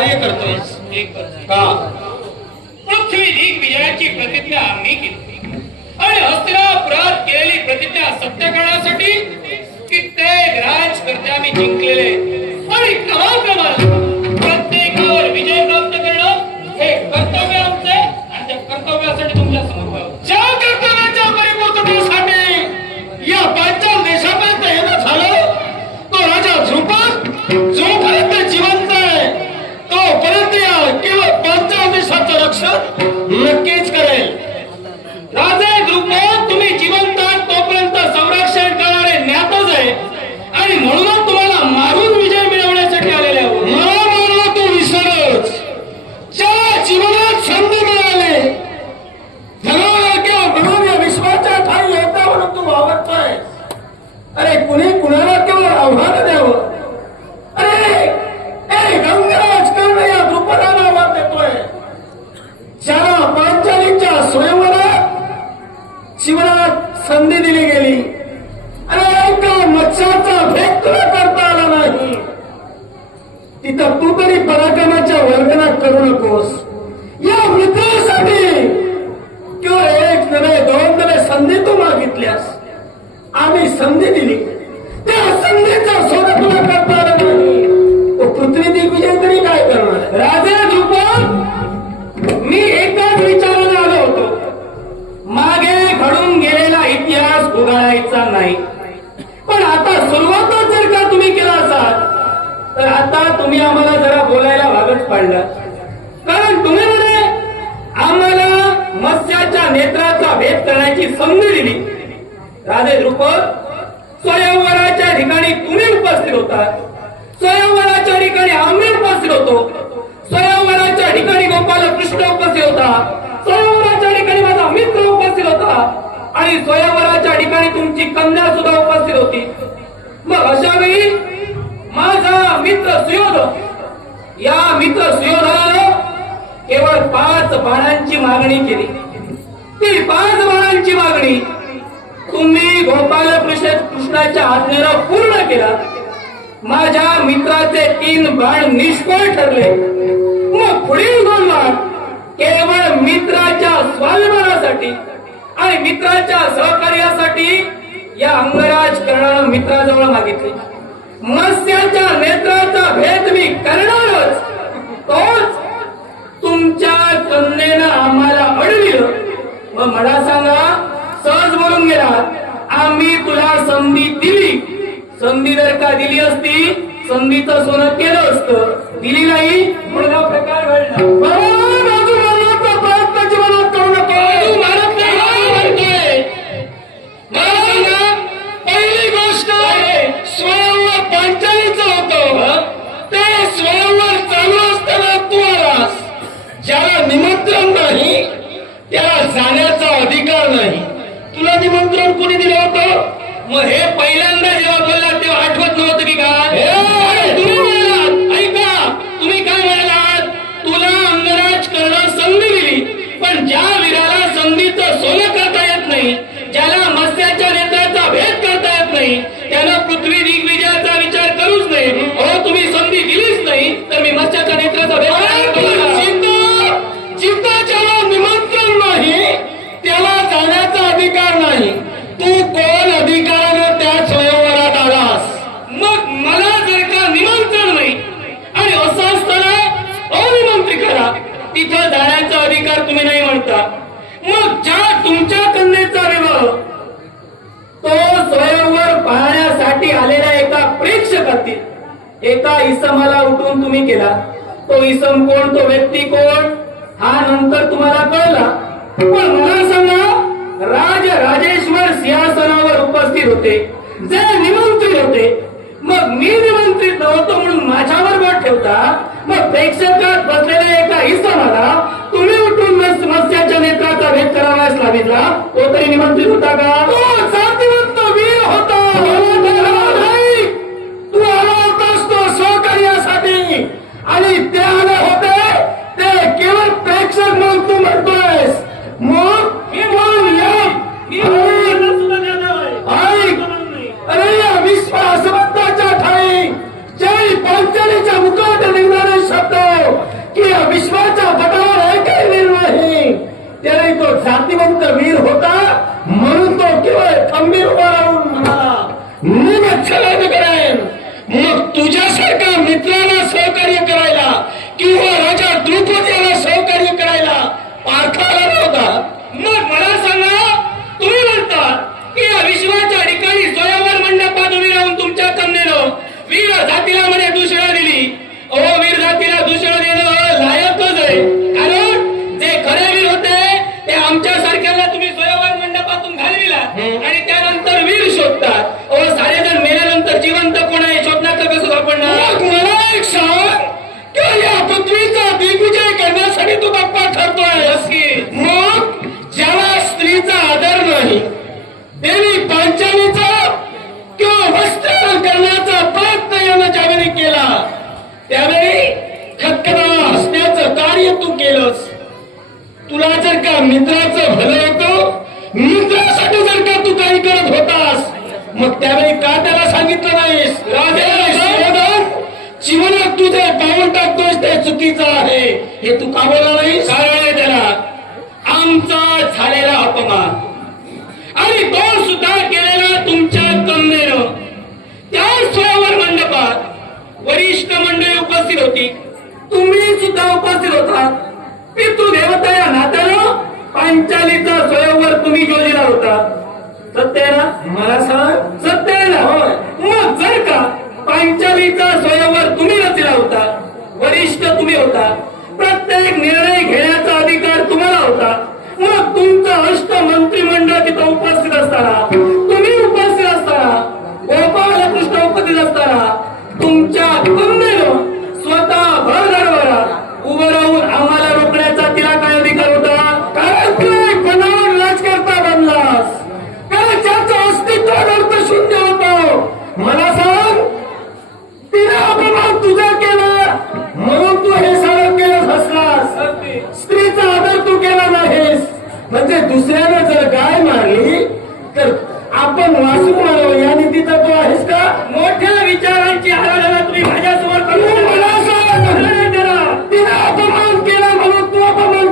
कार्य करतोय का? पृथ्वी दिग्विजयाची प्रतिज्ञा आम्ही केली. आणि हस्तिनापुरात केलेली प्रतिज्ञा सत्य करण्यासाठी कित्येक राजकर्ते आम्ही जिंकलेले. आणि क्रमाक्रमानं प्रत्येकावर संधी दिली. त्या संधीचा सोनं तुला करता आला नाही तो पृथ्वी दिग्विजय तरी काय करणार? राजा झुपन मी एकाच विचाराने आलो होतो. मागे घडून गेलेला इतिहास उघडायचा नाही. पण आता सुरुवातच जर का तुम्ही केला असाल तर आता तुम्ही आम्हाला जरा बोलायला भागच पाडला. कारण तुम्ही म्हणे आम्हाला मत्स्याच्या नेत्राचा भेद करण्याची संधी दिली. राजे द्रुपद स्वयंवराच्या ठिकाणी तुम्ही उपस्थित होता? स्वयंवराच्या ठिकाणी आम्ही उपस्थित होतो. स्वयंवराच्या ठिकाणी गोपाल कृष्ण उपस्थित होता. स्वयंवराच्या ठिकाणी माझा मित्र उपस्थित होता. आणि स्वयंवराच्या ठिकाणी तुमची कन्या सुद्धा उपस्थित होती. मग अशा वेळी माझा मित्र सुयोध या मित्र सुयोधानं केवळ पाच बाणांची मागणी केली. ती पाच बाणांची मागणी तुम्ही गोपाल कृष्णाच्या आज्ञेला पूर्ण केला. माझ्या मित्राचे तीन बाण निष्फळ ठरले. मग पुढील दोन बाण केवळ मित्राच्या स्वाभिमानासाठी आणि मित्राच्या सहकार्यासाठी या अंगराज कर्णानं मित्राजवळ मागितले. मत्स्याच्या नेत्राचा भेद मी करणारच. तोच तुमच्या कन्येनं आम्हाला अडविलं. व मला गेला आम्ही तुला संधी दिली. संधी जर का दिली असती संधीचं सोनं केलं असतं. दिली नाही म्हणून हा प्रकार घडला. ज्याला निमंत्रण नाही त्याला जाण्याचा अधिकार नाही. तुला निमंत्रण कोणी दिलं होतं? मग हे पहिल्यांदा जेव्हा बोलला तेव्हा आठवत नव्हतं की काय? एका इसमाला उठून तुम्ही केला. तो इसम कोण तो व्यक्ती कोण हा नंतर तुम्हाला कळला. पण मला सांगा राज राजेश्वर सिंहासनावर उपस्थित होते. जे निमंत्रित होते. मग मी निमंत्रित नव्हतो म्हणून माझ्यावर बोट ठेवता? मग प्रेक्षकात बसलेल्या एका इसमाला तुम्ही उठून समस्याच्या नेत्राचा भेद करावास लागितला? तो तरी निमंत्रित होता का? ते आले होते ते केवळ प्रेक्षक म्हणून तू म्हणतोयस. मग कोण या? ऐक. अरे या विश्वासवंताच्या ठाई. जय पांचालीच्या मुखात निघणारे शब्द की या विश्वाच्या पटावर एकही वीर नाही. त्याने तो जातिवंत वीर होता म्हणून तो केवळ खंबीर उभा राहून म्हणाला друга हे तू का बोलला नाही? कारण त्याला आमचा झालेला अपमान. आणि तो सुद्धा केलेला तुमच्या कमनेर त्या स्वयंवर मंडपात वरिष्ठ मंडळी उपस्थित होती. तुम्ही सुद्धा उपस्थित होता. पितृदेवता या नात्यानं पांचालीचा स्वयंवर तुम्ही योजना होता. सत्य ना मला सांग. सत्य ना होय. मग जर का पांचालीचा स्वयंवर तुम्ही रचला होता वरिष्ठ तुम्ही होता प्रत्येक निर्णय घेण्याचा अधिकार तुम्हाला होता. मग तुमचं अष्ट मंत्रिमंडळ तिथं उपस्थित असताना म्हणजे दुसऱ्याने जर गाय मारली तर आपण वासू मारावं. या नीतीचा तू आहेस का? मोठ्या विचारांची आराधना तुम्ही माझ्यासमोर तू करू मला सांग तिने अपमान केला म्हणून तू अपमान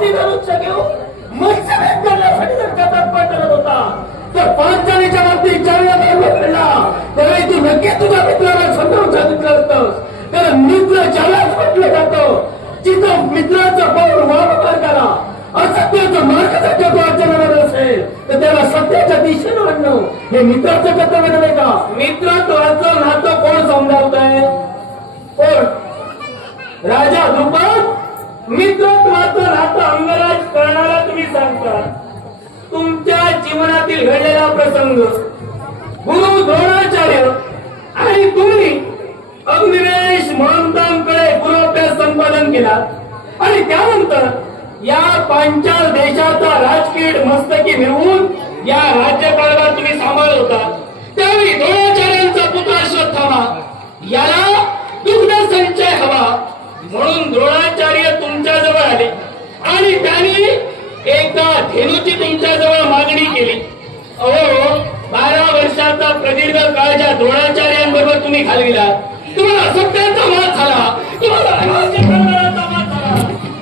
हाती धरून घेऊन मत्स्य करण्यासाठी जर का तत्पर करत होता तर पांचालीच्या बाबतीत ज्यावेळेला धर्म घडला त्यावेळी तू नक्की तुझ्या मित्राला समजावून सांगितलं असतं कारण मित्र ज्यालाच म्हटलं जातं जिथं मित्राचं पाऊल वापर करा असत्याचं मार्ग जर का तो आचरणार असेल तर त्याला सत्याच्या दिशेनं आणणं हे मित्राचं कर्तव्य नव्हे का? मित्र मित्रत्वाचं नातं कोण समजावत आहे कोण? राजा द्रुपद मित्रत्वाचं नातं घडलेला प्रसंग. गुरु द्रोणाचार्य आणि तुम्ही अग्निवेश महंतांकडे गुरुअभ्यास संपादन केला. आणि त्यानंतर या पांचाल देशाचा राजकीय मस्तकी मिळवून या राज्यकारभार तुम्ही सांभाळत होता. त्यावेळी द्रोणाचार्यांचा पुत्र अश्वत्थामा. याला दुग्ध संचय हवा. म्हणून द्रोणाचार्य तुमच्या जवळ आले. आणि त्यांनी एका धेनूची तुमच्या जवळ मागणी केली. अहो बारा वर्षाचा प्रदीर्घ काळ ज्या द्रोणाचार्यांबरोबर तुम्ही घालविला तुम्हाला सत्याचा मात झाला. तुम्हाला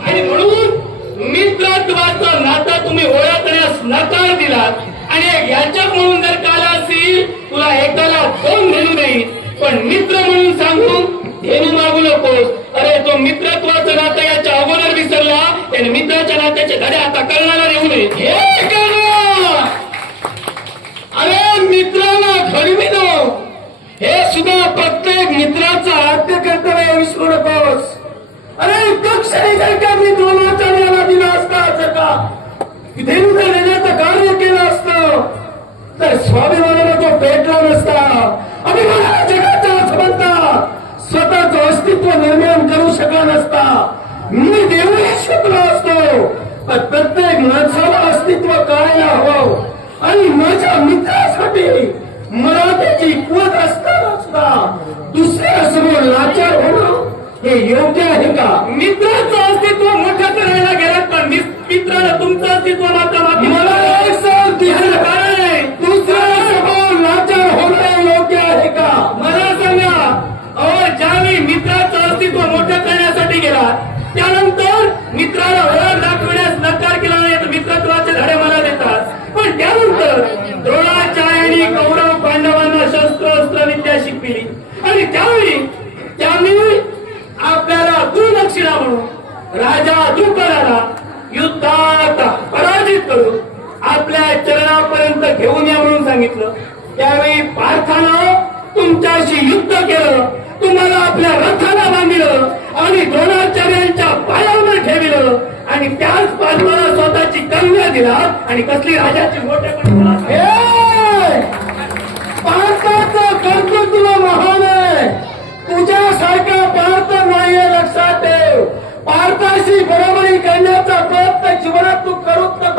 आणि म्हणून मित्रत्वाचा नाता तुम्ही ओळखण्यास नकार दिला. आणि एक याचक म्हणून जर काल असेल तुला एकाला दोन घेऊ नाही पण मित्र म्हणून सांगून धेनू मागू नकोस. अरे तो मित्रत्वाचा नाता याच्या अगोदर विसरला त्याने मित्राच्या नात्याचे धडे आता कर्णाला येऊ नये हे कर्ण! अरे मित्राला घडविणं हे सुद्धा प्रत्येक मित्राचा आद्य करताना कर्तव्य विसरू नकोस अरे कक्षाने जर का मी द्रोणाचार्याला दिला असता जर का धेनुका देण्याचं कार्य केलं असतं तर स्वाभिमानाला तो पेटला नसता. अभिमानाला जगाचा असमंता स्वतःच अस्तित्व निर्माण करू शकला नसता. मी देऊही शकलो असतो पण प्रत्येक माणसाला अस्तित्व कळायला हवं. आणि माझ्या मित्रासाठी मला त्याची कुवत असते. हे योग्य आहे का? मित्राचं अस्तित्व मोठ्या करायला गेलात पण मित्राला तुमचं अस्तित्व मात्र आणि त्याच पार्थाला स्वतःची कन्या दिला आणि कसली राजाची मोठेपणा हे! भारताचं कर्तृत्व महान आहे. तुझ्यासारखा भारत नाहीये लक्षात ठेव. भारताशी बरोबरी करण्याचा प्रयत्न जीवनात तू करूच तर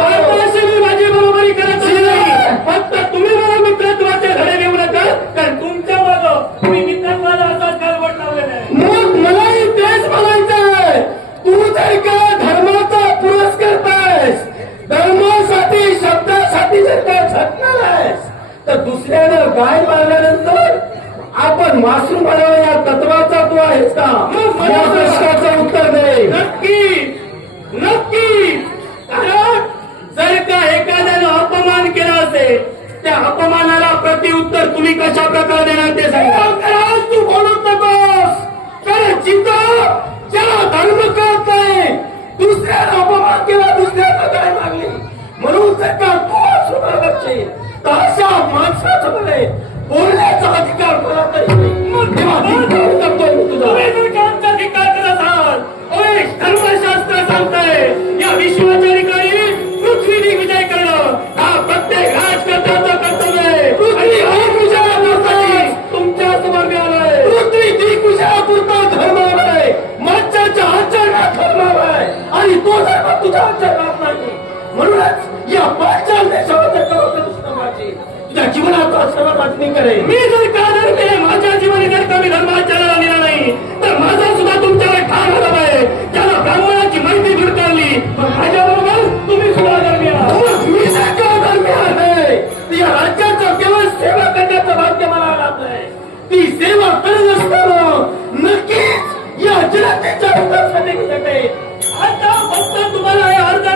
तर दुसऱ्यानं गाय मारल्यानंतर आपण मासूम बनावं या तत्वाचा तू आहेस का? मला या प्रश्नाचं उत्तर दे. नक्की नक्की कारण जर का एखाद्यानं अपमान केला असेल त्या अपमानाला प्रत्युत्तर तुम्ही कशा प्रकारे देणार ते सांगा. तर आज तू बोलत नकोस. कारण जिथं ज्याला धर्म कळत नाही दुसऱ्याला अपमान केला दुसऱ्याला काय मागली म्हणून जर का तू सुधार करशील तर अशा माणसाचं बोलण्याचा अधिकार मला तुझ्या जीवनात बातमी करेल मी जर का माझ्या जीवनी जर कमी धर्माला चालला नेला नाही तर माझा सुद्धा तुमच्यावर ठार होणार आहे. त्याला ब्राह्मणाची माहिती फिरकारली माझ्या माझ्याबरोबर तुम्ही सुद्धा धर्मी मी सगळ्या धर्मी आहे या राज्याचा केवळ सेवा करण्याचं भाग्य मला लाभलंय. ती सेवा करत असताना नक्कीच या जनतेच्या हितासाठी मी तुम्हाला अर्धा